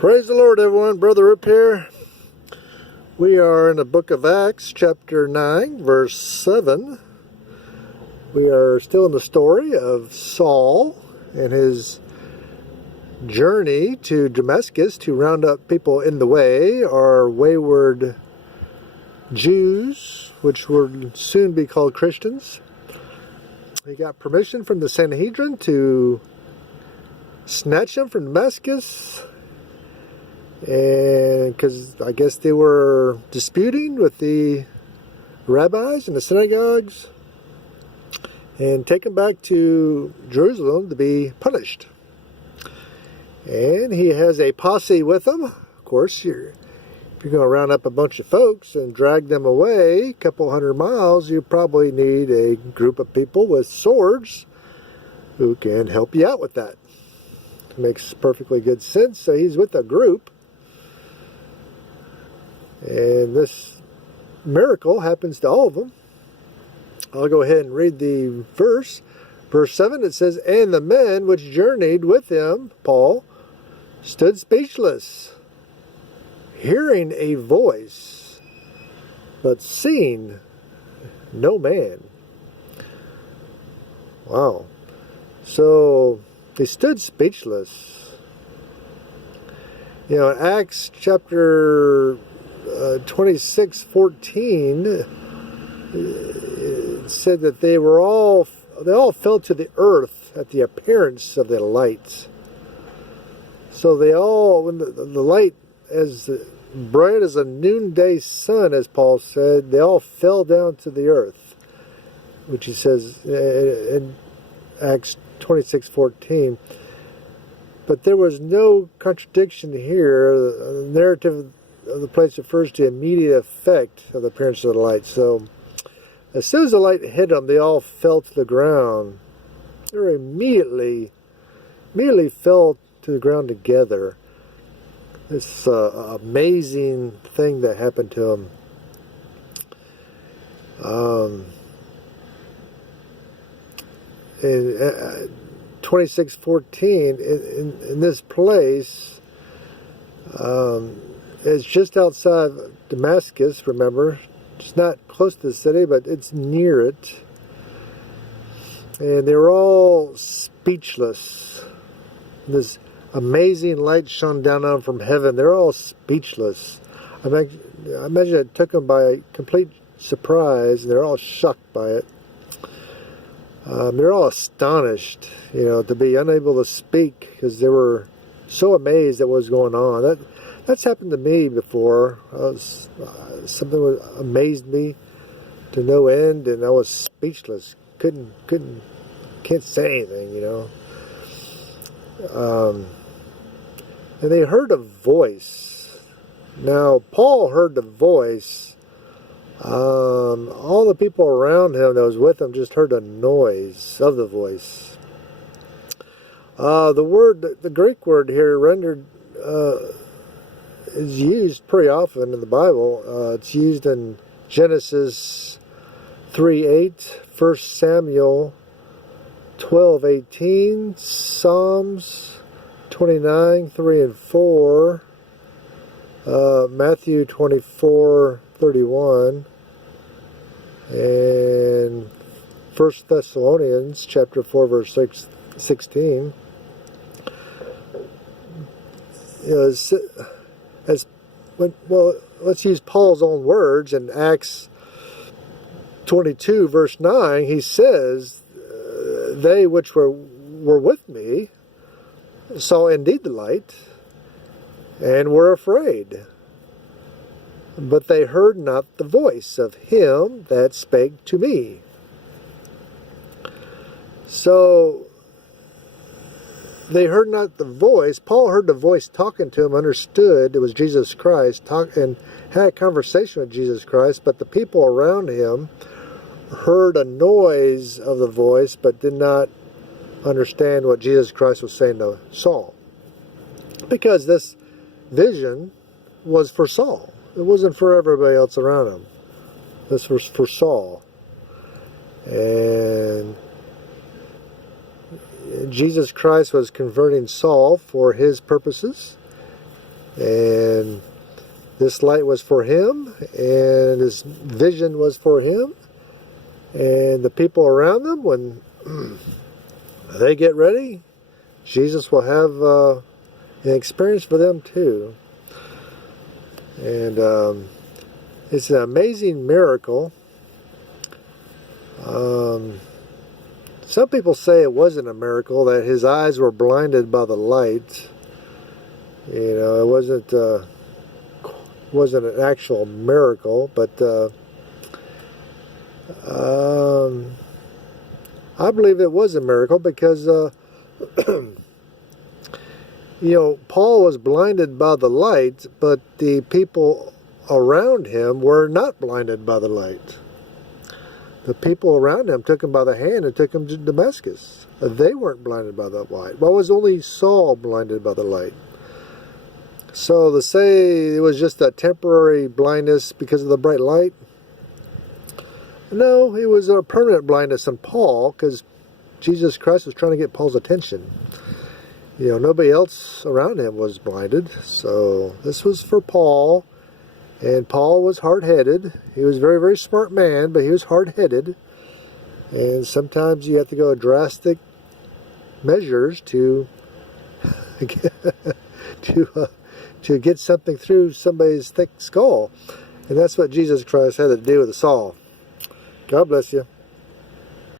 Praise the Lord, everyone. Brother Roop here. We are in the book of Acts, chapter 9, verse 7. We are still in the story of Saul and his journey to Damascus to round up people in the way, or wayward Jews, which would soon be called Christians. He got permission from the Sanhedrin to snatch them from Damascus, and because I guess they were disputing with the rabbis and the synagogues, and take them back to Jerusalem to be punished. And he has a posse with him. Of course, if you're going to round up a bunch of folks and drag them away a couple 100 miles, you probably need a group of people with swords who can help you out with that. It makes perfectly good sense. So he's with a group. And this miracle happens to all of them. I'll go ahead and read the verse. Verse 7, it says, "And the men which journeyed with him," Paul, "stood speechless, hearing a voice, but seeing no man." Wow. So they stood speechless. You know, in Acts chapter 26:14, it said that they all fell to the earth at the appearance of the light. So they all, when the light, as bright as a noonday sun, as Paul said, they all fell down to the earth, which he says in Acts 26:14. But there was no contradiction here. The narrative of the place refers to immediate effect of the appearance of the light. So as soon as the light hit them, they all fell to the ground. They were immediately fell to the ground together. This amazing thing that happened to them. In 26:14, in this place, it's just outside Damascus, remember. It's not close to the city, but it's near it. And they were all speechless. This amazing light shone down on them from heaven. They're all speechless. I imagine it took them by complete surprise, and they're all shocked by it. They're all astonished, to be unable to speak because they were so amazed at what was going on. That's happened to me before. Something amazed me to no end, and I was speechless. Can't say anything, And they heard a voice. Now, Paul heard the voice. All the people around him that was with him just heard a noise of the voice. The Greek word here rendered, is used pretty often in the Bible. It's used in Genesis 3:8, 1 Samuel 12:18, Psalms 29:3 and 4, Matthew 24:31, and 1 Thessalonians chapter 4 verse 16. Let's use Paul's own words in Acts 22 verse 9. He says, "They which were with me saw indeed the light, and were afraid. But they heard not the voice of him that spake to me." So they heard not the voice. Paul heard the voice talking to him, understood it was Jesus Christ, and had a conversation with Jesus Christ, but the people around him heard a noise of the voice, but did not understand what Jesus Christ was saying to Saul. Because this vision was for Saul. It wasn't for everybody else around him. This was for Saul. And Jesus Christ was converting Saul for his purposes. And this light was for him, and his vision was for him. And the people around them, when they get ready, Jesus will have an experience for them too. And it's an amazing miracle. Some people say it wasn't a miracle, that his eyes were blinded by the light. You know, it wasn't an actual miracle, but I believe it was a miracle because you know, Paul was blinded by the light, but the people around him were not blinded by the light. The people around him took him by the hand and took him to Damascus. They weren't blinded by the light. Why was only Saul blinded by the light? So to say it was just a temporary blindness because of the bright light? No, it was a permanent blindness in Paul, because Jesus Christ was trying to get Paul's attention. You know, nobody else around him was blinded. So this was for Paul. And Paul was hard-headed. He was a very, very smart man, but he was hard-headed. And sometimes you have to go drastic measures to to get something through somebody's thick skull. And that's what Jesus Christ had to do with Saul. God bless you.